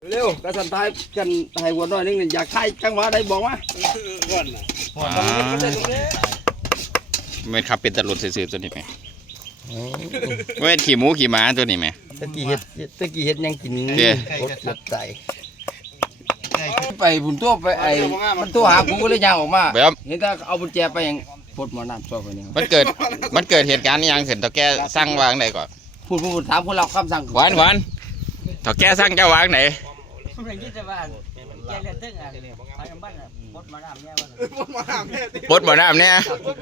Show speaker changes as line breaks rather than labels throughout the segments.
เร็วกระสันทายกันไทยวัวน้อยนึงอยากทายจังหวะใดบอกว่าก่อนนะ
ไม่ขับเป็นตลดสืบตัวนี้ไหมไม่เป็นขี่หมูขี่ม้าตัวนี้ไหม
ตะกี้เห็ดยังกินรถรถใจไปผุนตัวไปไอ้มันตัวหากูก็เลยยางออกมาเห็นแต่เอาบุญแจไปยังปลดหมอน้ำซอยไปนี่
มันเกิดเหตุการณ์ยังเห็นตะแกสร้างวางไหนก่อน
พูดถามคนเราคำสั่ง
หวานตะแกสร้างเจ้าวางไหนปลดหมอน้ำเนี่ย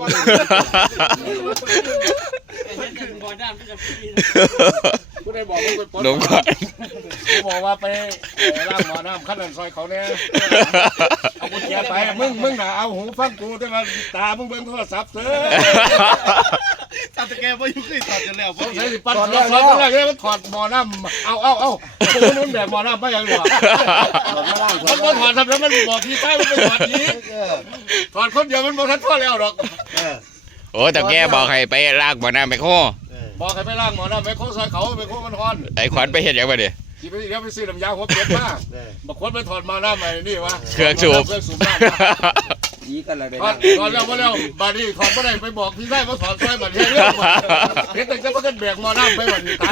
หลงก่อน
บอกว่าไปล่างหมอน้ำขั้นซอยเขาเนี่ยเอาบุญแจไปมึงน่ะเอาหูฟังกูได้มาตามึงเบิ่งโทรศัพท์เถอะ
ตาตะแกว่าอยู่ขึ้นถอดจนแล้ว
ใส่ปัดถอดแล้วมันถอดหมอน้ำเอานุ่นแบบหมอน้ำไม่ยังหรอมันถอดทำแล้วมันบอกที่ใต้มันไปถอดทีถอดคนเดียวมันบอกทันทอดแล้วหรอก
โอ้แต่แกบอกให้ไปลากหมอน้ำไปโค้
บอกให้ไปล่างหมอน้ำไปโค้ซอยเขาไปโค้มันทอน
ไอ้ขวัญไปเห็นยังไงดิ
ที่ไปเดี๋ยวไปซื้อน้ำยาหัวเป็ดมาบอกคนไปถอดมาน้ำใหม่นี่วะ
เครื่องสูบ
ยีกันอะไรไปถอดแล้วมาแล้วบาดนี้ถอดไม่ได้ไปบอกพี่ได้มาถอดซอยบัดเรื่องเห็นแต่จะมากันแบกหมอน้ำไปบัดนี้ตาย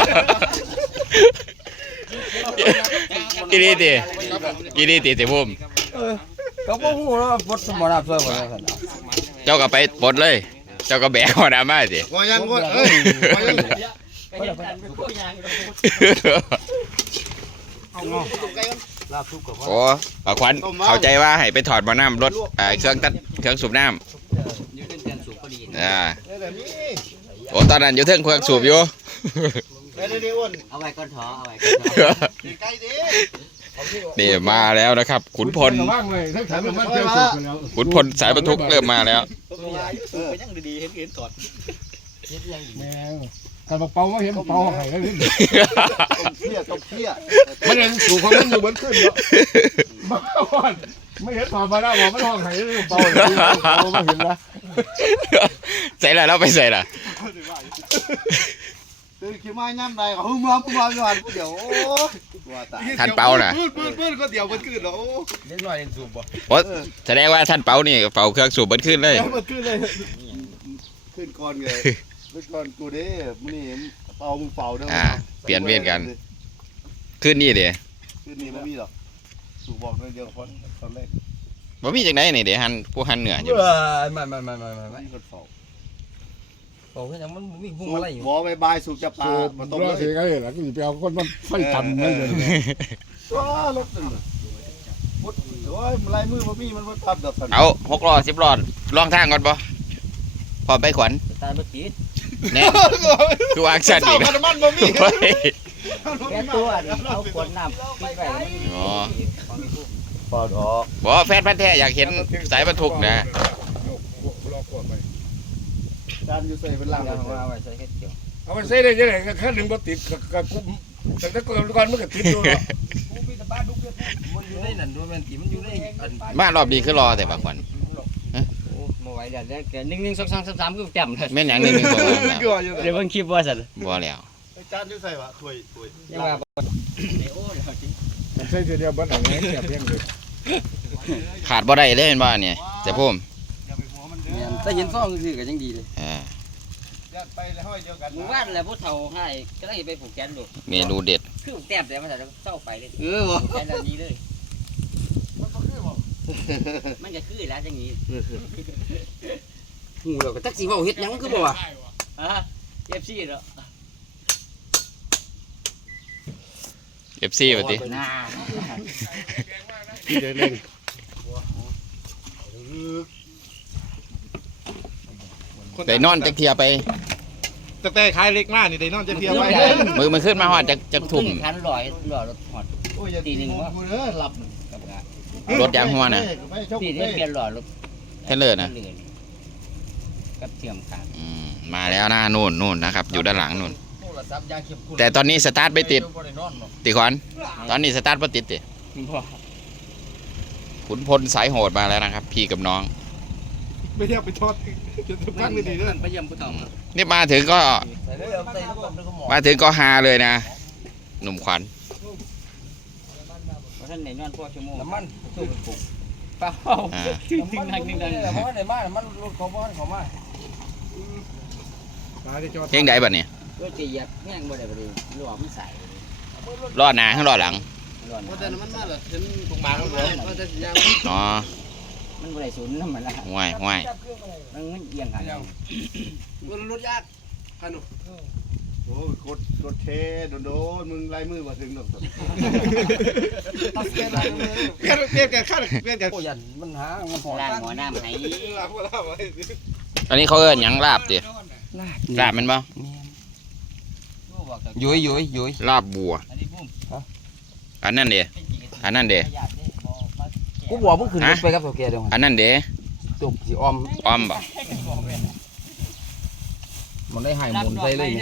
กี่ดีตีสิพุ่ม
ก็บ่ฮู้แล้วปลดหมอน้ำซอยหมดแล้ว
เจ้าก็ไปปลดเลยเจ้าก็แบกหมอน้ำมาสิ
งอยังก็เอ้ย
โอ้ขวัญเข้าใจว่าให้ไปถอดหมอน้ำรถเครื่องสูบน้ำโอ้ตอนนั้นอยู่เทิงเครื่องสูบอยู่
เอาไว้ก้อนท้อเอาไว้
นี่มาแล้วนะครับขุนพลสายบรรทุกเริ่มมาแล้ว
ยังดีๆเห็นถอด
แมงการเป่ามาเห็นเป่าไห้แล้วนี่
ต้มเพี้ย
มันยังสูบความมันอยู่บนขึ้นเนาะไม่เห็นถอดมาได้บอกไม่ห้องไห้แล้วเป่ามาเห็นละ
ใส่ละแล้วไปใส่ละ
ขี่ม้าย่ำใดก็ฮึ่มร้อนก่อนเดี๋ยว
ท่านเปาน่ะ
ปืนก็เดี๋ยวมันขึ้นแล้ว
เล็กน้อยสูบบ่
โอ้แสดงว่าท่านเปานี่เป่าเครื่องสูบมันขึ้นเลย
ขึ้นก่อนเลยขึ้นก่อนกูเด้มึงนี่เป่ามึงเป่าด้วย
เปลี่ยนเวรกันขึ้นนี่เดี๋ยว
ขึ้นนี่ไม่มีหรอกสูบบอกเดียวคนตอนแรก
บ่มีจากไหนนี่เดี๋ยวพวกหันเหนืออยู่
ไม่
บอกว่าอย่างมันมีพุ่งอะไรอยู่
บอกไปบายสูบจะปลา
มันต้องเลยไงล่ะก็อยู่ไปเอาคนมันไฟตันไม่เลย
ว้ารถตึงมุดโอ้ยลายมือมามีมันทับแบบ
เอา6 ล้อ 10 ล้อลองทางก่อนป่ะพอไปขวัญ
ตายเมื่อกี้
เนี่ยคือวางชันอีก
มันมามี
แค่ตัวเอาขวดน้ำปิดไว้
อ๋อ
ปอดออก
บอกแฟนพันธุ์แท้อยากเห็นสายบรรทุกนะ
การอยู่ใส่เป็นล่าง
เอาไว้ใส่แค่เดียว
เอา
ไปใส่ได้ยังไงแค่หนึ่งบ่ติดกับกูแต่ถ้าก่อนมันก็ติดอยู่เนาะมันอยู่ในนั่นด้วยมันติดมันอยู่ใน
มารอบนี้คือรอแต่บางวัน
มาไว้เดี๋ยวแก1 2 3 3ก็จำเลย
แม่นอย่าง1 2 3
เดี๋ยวเบิ่งคลิปว่าซั่น
บ่แล้ว
จานอยู่ใส่วะถ้วย
ยังว่าใส่เดียวบ่ได้แซ่บเพียงเลย
ขาดบ่ได้เลยเห็นบ่เนี่ยแต่ผม
แต่เห็นซองคือก็ยังดีเลย
ไปแล้วห้อยเดียวกัน
หมู่บ้านแล้วผู้เฒ่าให้ก็ได้ไปผูกแขนดู
เมนูเด็ด
คือแต้มแต่มันจะเศร้าไปเลยแขนแบบนี้เลยมันก็คือแล้วจังนี้หูเราก็ตักสีว่าเฮ็ดยังคือบ่วะFC เหรอ
FC ป่ะติ
เดินเล่น
ได้นอนจักเทียไป
แต่ขายเล็กมากนี่ได้นอนจักเทียไป
มือขึ้นมาหอดจักทุ่ม
คันลอยรถหอดตีนึงว่า
หลับ
รถยางหัวนะ
ตีนี้เปลี่ยนหลอดรถ
เทเลอร์นะ
กับเทียมขาด
มาแล้วนะนู่นนะครับอยู่ด้านหลังนู่นแต่ตอนนี้สตาร์ทไม่ติดติขวัญตอนนี้สตาร์ทไม่ติดติขุนพลสายโหดมาแล้วนะครับพี่กับน้อง
ไม่เทียบไปทอดจะตั้งไม่ดีเลย
ไปเยี่ยมผู้เฒ่า
นี่มาถึงก็ฮาเลยนะหนุ่มขวัญ
ท่านไหนนอนพวกชั่วโมง
น้ำมันตู้ปลูก
เปล่าถึงนั่งนึงดัง
เพราะว่าไหนมามันรถเขาบ้านเขามา
เพลงใดบัดนี้
ก็จะเหยียบแง่งบ่ได้บ่ได้หลวมใส่
รอดหน้าข้างรอดหลัง
หลวม
เพราะแต่มันมาเลยถึงตรงมาเขาเลยเพราะแต่สิยาง
อ๋อ
มันบ่ได้ศูนย์นำมันละ
ห่วยห่วย
มันเอียงกัน
มันรถยากพันหนุ
โอ้ยกดเทโดนมึงไล่มือมาถึงหรอก
เปลี่ยนกันขั้นเปลี่ยนกันโอ้ยันมันหามันหอ
ล้างหมอน้ำให้
ล้างมาแล้วไว้
อันนี้เขาเอิ้นหยังลาบติลาบแมันบ่
ยุยยุยยุย
ลาบบัว
อันนี้ปุ้ม
อันนั้นเด้อันนั้นเด้
กูบอกมึงขึ้นรถไปกับตัวแกเดี๋ยว
อันนั้นเด้
ตุกสิอ้อม
อ้อมบ่
มันได้หายหมุนไปเลย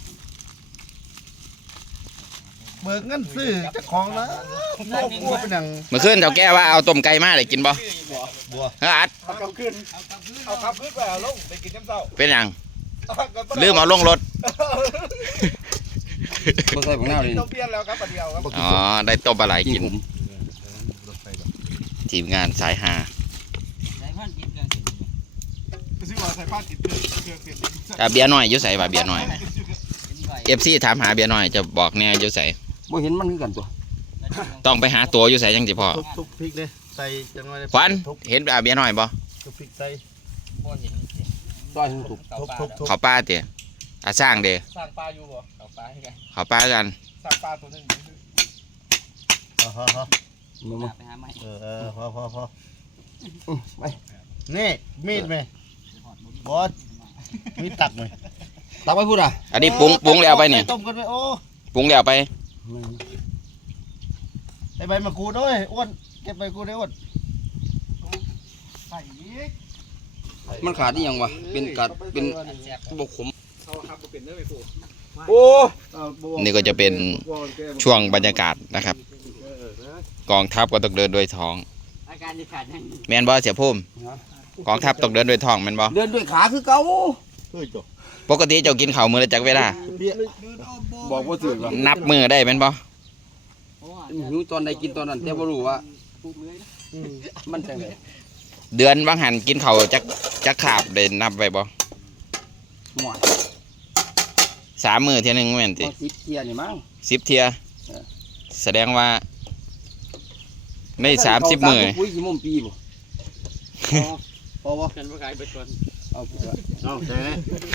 เบิกเงินซื้อเจ้าของนะพวกกูเป็นหนัง
เมื่อคืนเจ้าแก้ว่าเอาต้มไก่มาได้กินบ่เฮ้ออัด
เอาขับขึ้นไปเอาลงไปกินน้ำเต้า
เป็นหยังลืมเอาลงรถ
บ่ใส่ของหน้าเลยต้องเปลี่ยนแล้วครับปัดเดียวครับ
อ๋อได้ต้มปลาไหลกินทีมงานสายหา
ใส่พันกินเครื่องสิ
ซื้อมาใส่ผ้าติดเครื่องเสียบ
เบียร์น้อยอยู่ไสว่าเบียร์น้อย FC ถามหาเบียร์น้อยจะบอกแน่อยู่ไส
บ่เห็นมันคือกันตัว
ต้องไปหาตัวอยู่ไสจังสิพ่อ
ทุบพริกเนี่ยใส่จังไว้
ขวัญเห็นเบียร์น้อยบ่
ทุบพริกใส่
บ่เห็น
ต้อยถูก
ทุบ
เขาป้าเตะอาสร้างเด้
สร้างปลาอยู่บ่เอาปลาให้กัน
เขาป้ากัน
สร้างปลาตัวนึง
พอ
ไปหาไม้
พอไปนี่มีดไหมบอสมีตักไหม
ตักไปพูดอ่ะ
อันนี้ปรุงแล้วไปเนี่ย
ต้มกันไปโอ้
ปรุงแล้วไป
ไอใบมะกรูดด้วยอ้วนเก็บใบกูได้อ้วน
มันขาดนี่ยังวะเป็นกัดเป็น
แซ่บ
บกขม
นี่ก็จะเป็นช่วงบรรยากาศนะครับ กองทัพก็ต้องเดินด้วยท้อง
อาการที่ขาดนั่น
แม่นบ่เสียพุ่มกองทัพต้องเดินด้วยท้องแม่นบ่
เดินด้วยขาคือเก่า
เฮ้ยจบ
ปกติเจ้ากินข้าวมื้อละจักเวลา
บอกว่าสื่อว่า
นับมื้อได้แม่นบ่
หิวตอนใดกินตอนนั้นแต่บ่รู้ว่ามันจังได๋
เดือนบางหันกินข้าวจักขาบได้นับไว้บ่
หมอ
3 มื้อเที่ยหนึงแม่นติ
บ่สิเที่ยนี่มั้ง
10 เที่ยแสดงว่าใน30 มื้อ
ปุ้ยสิมุมปีบ่
พอวะ
กันบ่ขายไปก่อน
เอาไปเถอะ
เอาใจไหม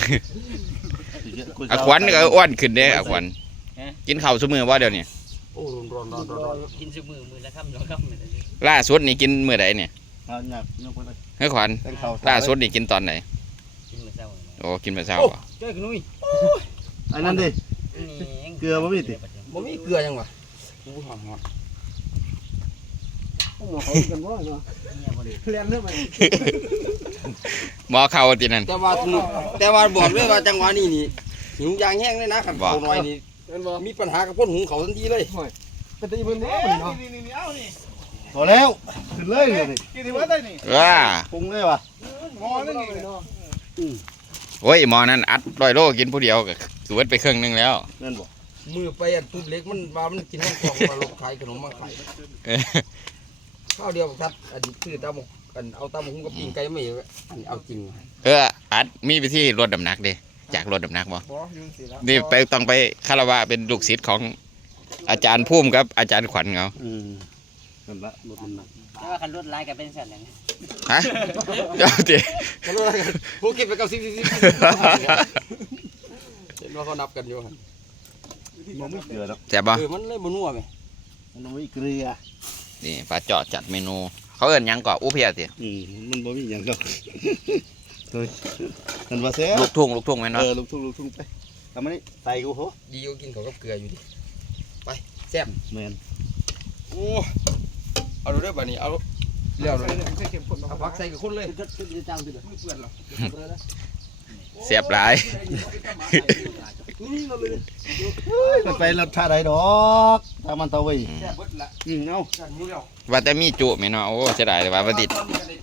อาขวัญก็อ้วนขึ้นเด้อาขวัญกินข้าวซุมื้อบ่เดี๋ยวนี้
โอ้ร้อน
กินซุมือละค่ำ2ค่ำเลย
ล่าสุดนี่กินมื้อใดเนี่ย
เอาหนักยกไปเลย
เฮ้ยขวัญ
แต่งข้าว
ล่าสุดนี่กินตอนไหน
กินมื้อเช้า
โอ้กินมื้อเช้าบ่
เจ้าขนุย
ไอ้นั่นดิ เกลือบ่มีติ
บ่มีเกลือยังวะกูหอม
หมอเข้าตินั่น
แต่ว่าบอกเลยว่าจังหวะนี้นี่หิวยางแห้งเลยนะคันเขาหน่อยนี่มีปัญหากับพ่นหุงเขาทันทีเลย
พอแล้วขึ้นเลยเลยนี่
ว้า
ปรุงเลยว่ะ
โอ้ยหมอนั้นอัด100 โลกินผู้เดียวก็คือวัดไปครึ่งนึงแล้ว
นั่นบอก
มือไปอันตุบเล็กมันว่ามันกินทั้งกล่องมาลงขายขนมมาขาย
เออ
ข้าวเดียวบักทัดอันซื้อตามอันเอาตามหุงกับปิ้งไก่ไม่อันเอาจริง
อัดมีวิธีลดน้ำหนักเด้จากลดน้ำหนักบ่นี่ไปต้องไปคารวะเป็นลูกศิษย์ของอาจารย์ภูมิกับอาจารย์ขวัญเขา
นั่นละลดน้ำหนัก
แต่ว่าคันรถลายก็เป็นสั่นนั่น
ฮะเจ้าติ
เขารู้อะไรกันผู้เก็บไปกับ10เห็นว่าเขานับกันอยู่
มันไม่เกลือหรอก
แซ่บบ่
มันเลยบ่นัวไหม
มันไม่เกลือ
นี่ปลาเจาะจัดเมนู เขาเอิ้นหยังก่ออุเพียติ
มันบ่มีอย่างดอกเฮ้ยนั่นว่าแซ่
ลูกทุ่งแม่นบ่
ลูกทุ่งไปทำมานี่ใส่กูโห
ดีก็กินเขากับเกลืออยู่ดิไปแซ่บ
แมน
โอ้เอาดูด้วยป่ะนี่เอาเลี้ยวเลยเอาพักใส่กับคนเลย
แซ่บหลาย
มันไปรสชาติใดดอกตามมันเตาไว้เอา
ว่าแต่มีจุแม่นเนาะโอ้เสียดายเลยว่าบ่ติด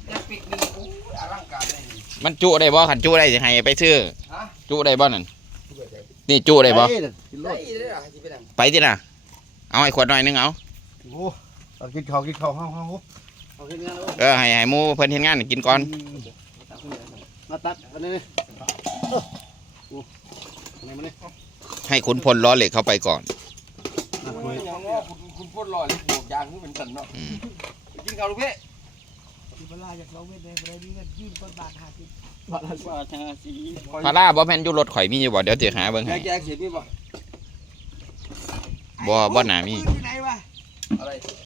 มันจุได้บ่คันจุได้สิให้ไปซื้อจุได้บ่นั่นนี่จุได้บ่
กินร
ได้
ส
เลยอ่ะที่ไปนั่ง
ไปติน่ะเอาไอ้ขวดหน่อยนึงเอา
โอ้กินข้าวเฮาเอาเฮ็ดงานแล้ว
ให้หมู่เพิ่นเฮ็ดงานกินก่อน
มาตัดอันนี้โอ้นี่มานี่
ให้ขุนพลล้อเหล็กเข้าไปก่อน
อย่างว่าคุณพูดลอยเลยปลูกยางนี่เป็นสันเนาะกินข้าวลูกเพ่
เวลาอยากเราเว้นเลยบ่ได้มีเงินยืมก้อนบาท50
บาท50
พาราบ่แม่นอยู่รถข่อยมีอยู่บ่เดี๋ยวสิหาเบิ่งให้
แกเสียมีบ่
บ่น่ามี
อยู่ไหนวะ
อะไร